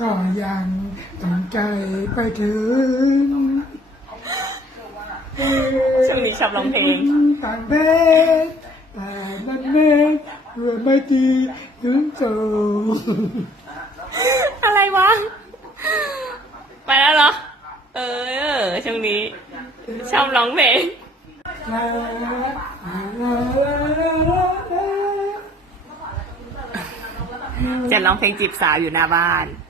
ก็ยังตั้งใจไปถึงช่วงนี้ชอบร้องเพลงต่างเพศแต่นั้นเองเพื่อไม่ดีถึงสูงอะไรวะ ไปแล้วเหรอ เออ ช่วงนี้ชอบร้องเพลงลาลาลาลาลาจะร้องเพลงจีบสาวอยู่หน้าบ้านโอ้ย